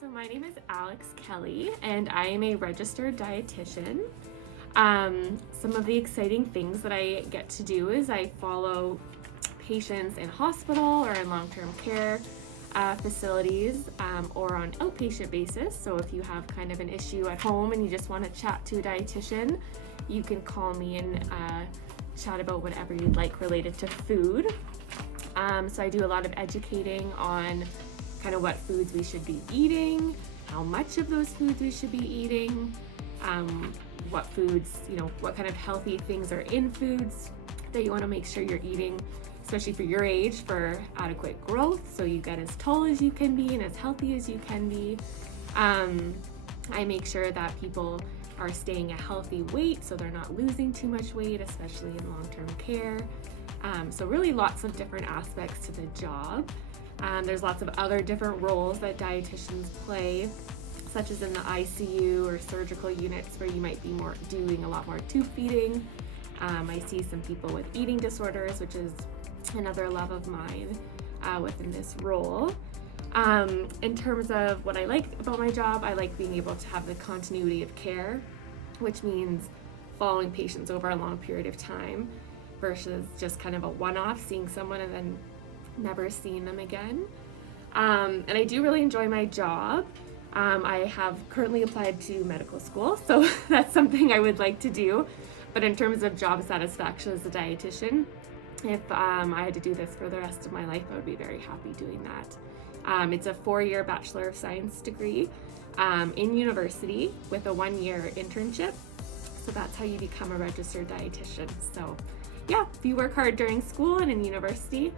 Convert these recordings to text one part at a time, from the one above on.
So my name is Alex Kelly, and I am a registered dietitian. Some of the exciting things that I get to do is I follow patients in hospital or in long-term care facilities or on outpatient basis. So if you have kind of an issue at home and you just want to chat to a dietitian, you can call me and chat about whatever you'd like related to food. So I do a lot of educating on kind of what foods we should be eating, how much of those foods we should be eating, what foods, what kind of healthy things are in foods that you want to make sure you're eating, especially for your age, for adequate growth, so you get as tall as you can be and as healthy as you can be. I make sure that people are staying a healthy weight so they're not losing too much weight, especially in long-term care. So really lots of different aspects to the job. There's lots of other different roles that dietitians play, such as in the ICU or surgical units where you might be doing a lot more tube feeding. I see some people with eating disorders, which is another love of mine within this role. In terms of what I like about my job, I like being able to have the continuity of care, which means following patients over a long period of time versus just kind of a one-off, seeing someone and then never seeing them again. And I do really enjoy my job. I have currently applied to medical school, so that's something I would like to do. But in terms of job satisfaction as a dietitian, if I had to do this for the rest of my life, I would be very happy doing that. It's a 4-year Bachelor of Science degree in university with a 1-year internship. So that's how you become a registered dietitian. So yeah, if you work hard during school and in university,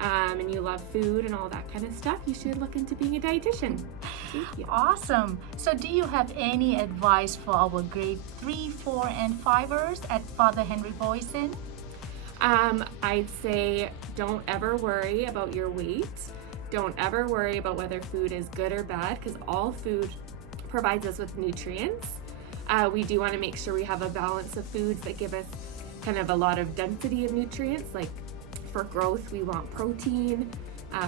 and you love food and all that kind of stuff, you should look into being a dietitian. Thank you. Awesome. So do you have any advice for our grade 3, 4, and 5ers at Father Henri Voisin? I'd say don't ever worry about your weight. Don't ever worry about whether food is good or bad, because all food provides us with nutrients. We do want to make sure we have a balance of foods that give us kind of a lot of density of nutrients. Like for growth, we want protein.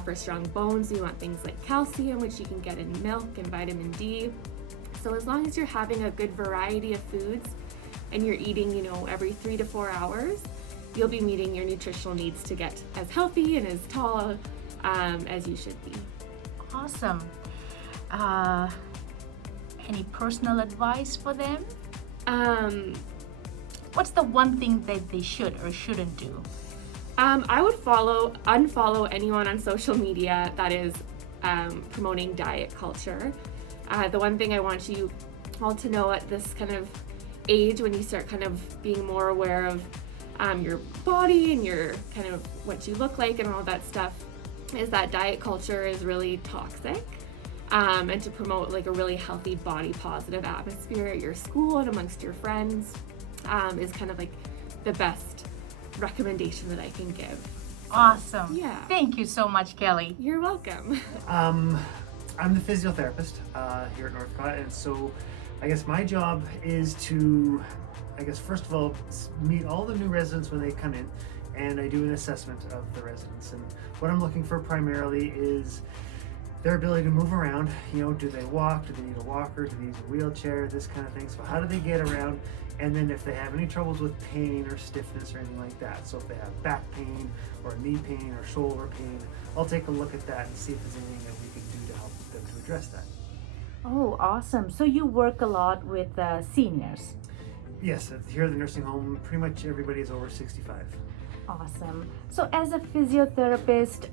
For strong bones, we want things like calcium, which you can get in milk, and vitamin D. So as long as you're having a good variety of foods and you're eating, every 3 to 4 hours, you'll be meeting your nutritional needs to get as healthy and as tall as you should be. Awesome. Any personal advice for them? What's the one thing that they should or shouldn't do? I would unfollow anyone on social media that is promoting diet culture. The one thing I want you all to know at this kind of age, when you start kind of being more aware of your body and your kind of what you look like and all that stuff, is that diet culture is really toxic. And to promote like a really healthy body positive atmosphere at your school and amongst your friends is kind of like the best recommendation that I can give. Awesome. Yeah. Thank you so much, Kelly. You're welcome. I'm the physiotherapist here at Northcott, and so I guess my job is to, first of all, meet all the new residents when they come in, and I do an assessment of the residents. And what I'm looking for primarily is their ability to move around. Do they walk? Do they need a walker? Do they use a wheelchair? This kind of thing. So how do they get around? And then if they have any troubles with pain or stiffness or anything like that, so if they have back pain or knee pain or shoulder pain, I'll take a look at that and see if there's anything that we can do to help them to address that. Oh, awesome. So you work a lot with seniors. Yes, here at the nursing home, pretty much everybody is over 65. Awesome. So as a physiotherapist,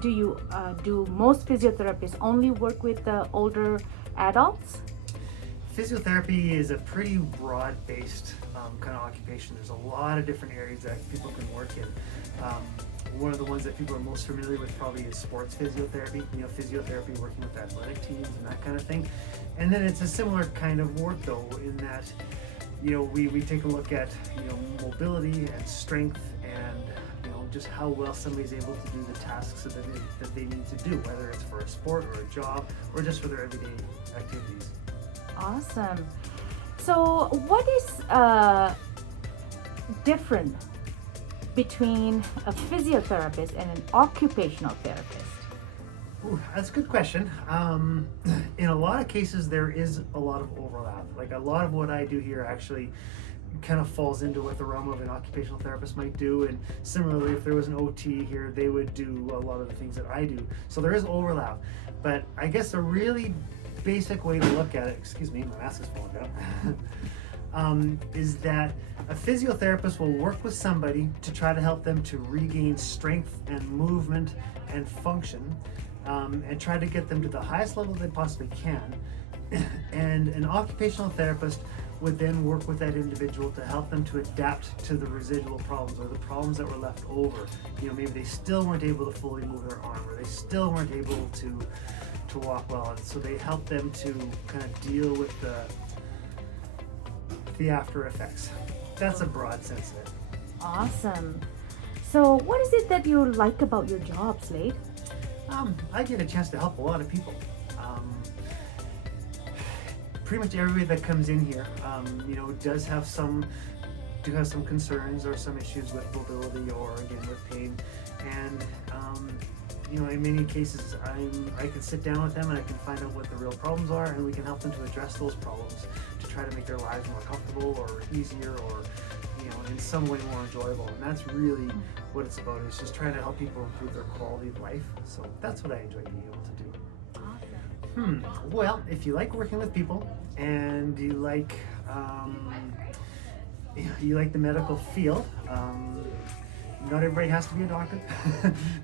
do most physiotherapists only work with the older adults? Physiotherapy is a pretty broad-based kind of occupation. There's a lot of different areas that people can work in. One of the ones that people are most familiar with probably is sports physiotherapy. Physiotherapy working with athletic teams and that kind of thing. And then it's a similar kind of work though, in that we take a look at mobility and strength and just how well somebody's able to do the tasks that they need to do, whether it's for a sport or a job or just for their everyday activities. Awesome. So what is different between a physiotherapist and an occupational therapist? Ooh, that's a good question. In a lot of cases, there is a lot of overlap. Like a lot of what I do here actually kind of falls into what the realm of an occupational therapist might do. And similarly, if there was an OT here, they would do a lot of the things that I do. So there is overlap. But I guess a really basic way to look at it, excuse me, my mask is falling down, is that a physiotherapist will work with somebody to try to help them to regain strength and movement and function, and try to get them to the highest level they possibly can. And an occupational therapist would then work with that individual to help them to adapt to the residual problems or the problems that were left over. You know, maybe they still weren't able to fully move their arm, or they still weren't able to walk well, and so they help them to kind of deal with the after effects. That's a broad sense of it. Awesome. So, what is it that you like about your job, Slade? I get a chance to help a lot of people. Pretty much everybody that comes in here, you know, do have some concerns or some issues with mobility or again with pain, and you know, in many cases, I can sit down with them and I can find out what the real problems are, and we can help them to address those problems to try to make their lives more comfortable or easier, or you know, in some way more enjoyable. And that's really what it's about. It's just trying to help people improve their quality of life. So that's what I enjoy being able to do. Well, if you like working with people and you like the medical field, not everybody has to be a doctor.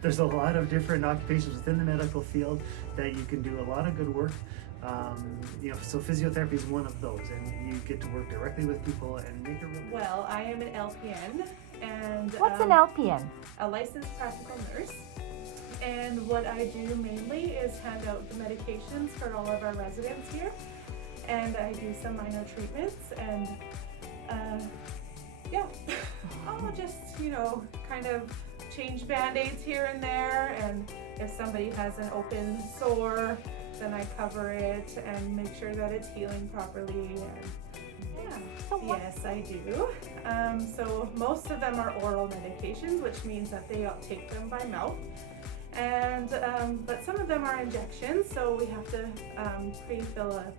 There's a lot of different occupations within the medical field that you can do a lot of good work. You know, so physiotherapy is one of those, and you get to work directly with people and make a real. Well, I am an LPN, and What's an LPN? a licensed practical nurse. And what I do mainly is hand out the medications for all of our residents here, and I do some minor treatments, and yeah, I'll just, you know, kind of change band-aids here and there, and if somebody has an open sore, then I cover it and make sure that it's healing properly. And yeah, yes, I do. So most of them are oral medications, which means that they take them by mouth. And but some of them are injections, so we have to pre-fill a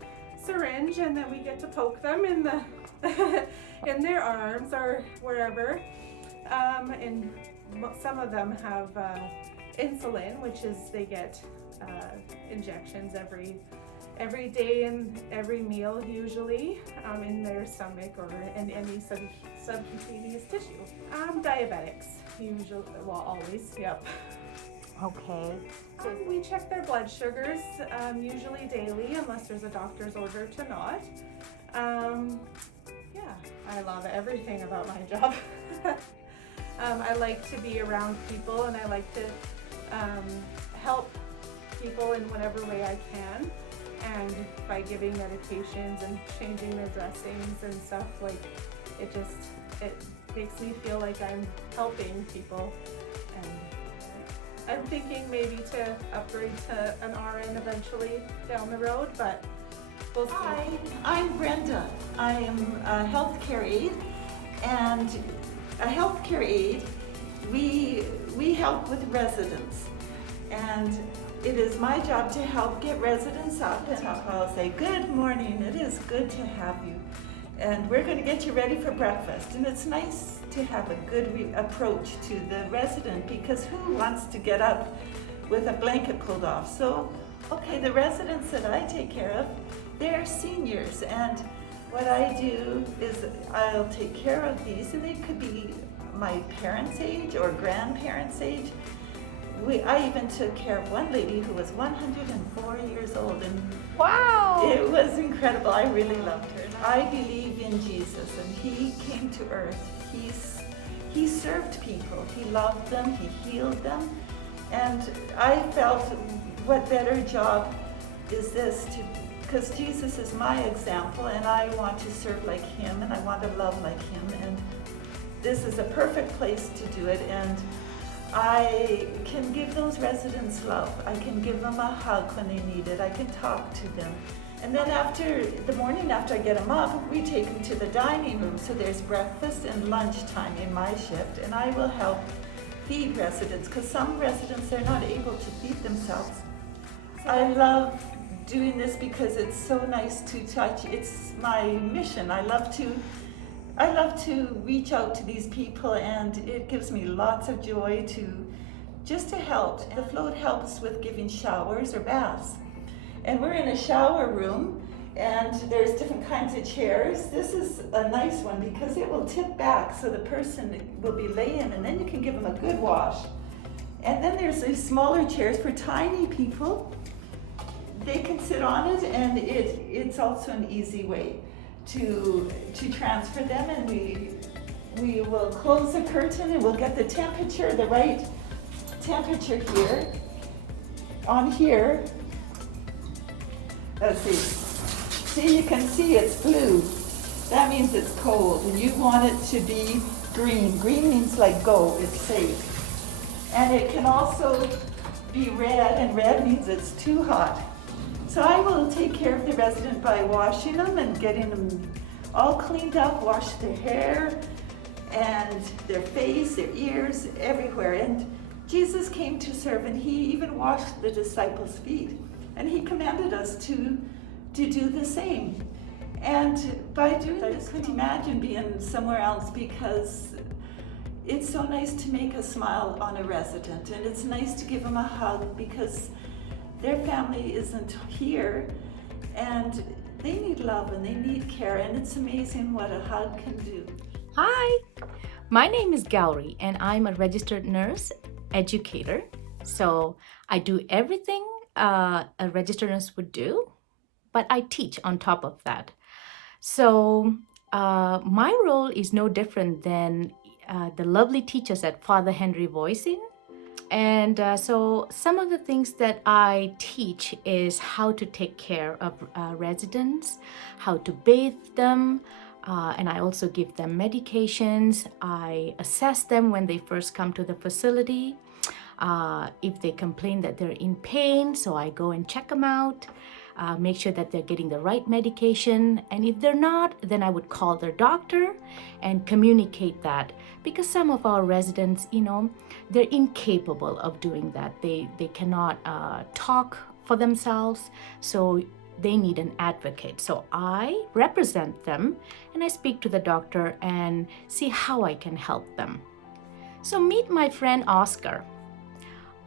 syringe, and then we get to poke them in the in their arms or wherever. And some of them have insulin, which is they get injections every day and every meal usually, in their stomach or in any subcutaneous tissue. Diabetics usually, well, always, yep. Okay. We check their blood sugars usually daily, unless there's a doctor's order to not. Yeah, I love everything about my job. I like to be around people, and I like to help people in whatever way I can, and by giving medications and changing their dressings and stuff, like it makes me feel like I'm helping people. And I'm thinking maybe to upgrade to an RN eventually down the road, but we'll see. Hi, I'm Brenda. I am a healthcare aide, and a healthcare aide, we help with residents, and it is my job to help get residents up, and I'll say, good morning, it is good to have you, and we're going to get you ready for breakfast. And it's nice to have a good approach to the resident, because who wants to get up with a blanket pulled off? So, okay, the residents that I take care of, they're seniors, and what I do is I'll take care of these, and they could be my parents' age or grandparents' age. I even took care of one lady who was 104 years old, and Wow! it was incredible. I really loved her. I believe in Jesus, and he came to earth. He served people. He loved them. He healed them. And I felt, what better job is this, because Jesus is my example, and I want to serve like him, and I want to love like him, and this is a perfect place to do it. And I can give those residents love. I can give them a hug when they need it. I can talk to them. And then after the morning, after I get them up, we take them to the dining room. So there's breakfast and lunchtime in my shift, and I will help feed residents, because some residents, they're not able to feed themselves. I love doing this because it's so nice to touch. It's my mission. I love to reach out to these people, and it gives me lots of joy to help. The float helps with giving showers or baths. And we're in a shower room, and there's different kinds of chairs. This is a nice one because it will tip back so the person will be laying, and then you can give them a good wash. And then there's these smaller chairs for tiny people. They can sit on it, and it's also an easy way to transfer them. And we will close the curtain, and we'll get the temperature, the right temperature here. On here, let's see. See, you can see it's blue. That means it's cold, and you want it to be green. Green means like go, it's safe. And it can also be red, and red means it's too hot. So I will take care of the resident by washing them and getting them all cleaned up, wash their hair and their face, their ears, everywhere. And Jesus came to serve, and he even washed the disciples' feet. And he commanded us to do the same. And by doing this, I couldn't imagine being somewhere else, because it's so nice to make a smile on a resident, and it's nice to give them a hug because their family isn't here, and they need love and they need care, and it's amazing what a hug can do. Hi, my name is Gauri, and I'm a registered nurse educator. So I do everything a registered nurse would do, but I teach on top of that. So my role is no different than the lovely teachers at Father Henri Voisin. And so some of the things that I teach is how to take care of residents, how to bathe them, and I also give them medications. I assess them when they first come to the facility. If they complain that they're in pain, so I go and check them out. Make sure that they're getting the right medication. And if they're not, then I would call their doctor and communicate that. Because some of our residents, they're incapable of doing that. They cannot talk for themselves, so they need an advocate. So I represent them, and I speak to the doctor and see how I can help them. So meet my friend Oscar.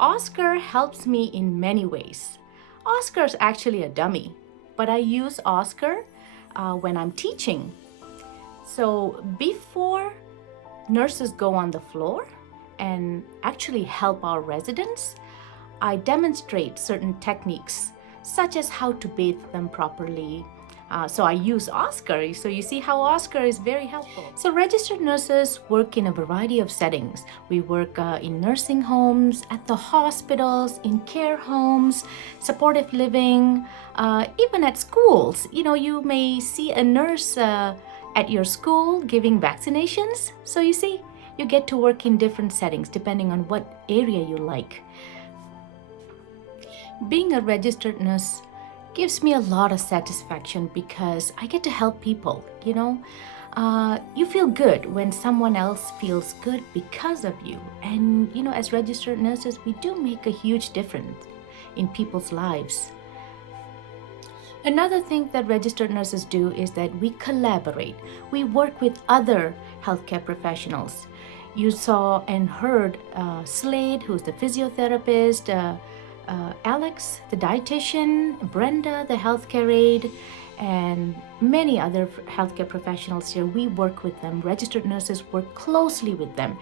Oscar helps me in many ways. Oscar's actually a dummy, but I use Oscar when I'm teaching. So before nurses go on the floor and actually help our residents, I demonstrate certain techniques, such as how to bathe them properly. So I use Oscar. So you see how Oscar is very helpful. So registered nurses work in a variety of settings. We work in nursing homes, at the hospitals, in care homes, supportive living, even at schools. You may see a nurse at your school giving vaccinations. So you see, you get to work in different settings depending on what area you like. Being a registered nurse gives me a lot of satisfaction because I get to help people, You feel good when someone else feels good because of you. And, as registered nurses, we do make a huge difference in people's lives. Another thing that registered nurses do is that we collaborate. We work with other healthcare professionals. You saw and heard Slade, who's the physiotherapist, Alex, the dietitian, Brenda, the healthcare aide, and many other healthcare professionals here. We work with them. Registered nurses work closely with them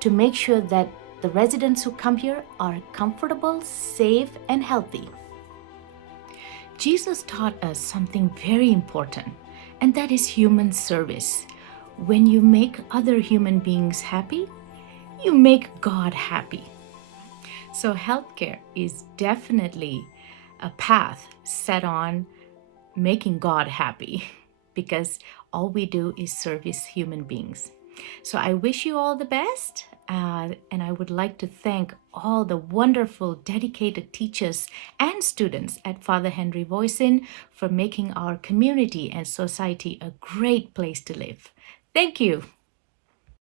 to make sure that the residents who come here are comfortable, safe, and healthy. Jesus taught us something very important, and that is human service. When you make other human beings happy, you make God happy. So healthcare is definitely a path set on making God happy, because all we do is service human beings. So I wish you all the best, and I would like to thank all the wonderful, dedicated teachers and students at Father Henri Voisin for making our community and society a great place to live. Thank you.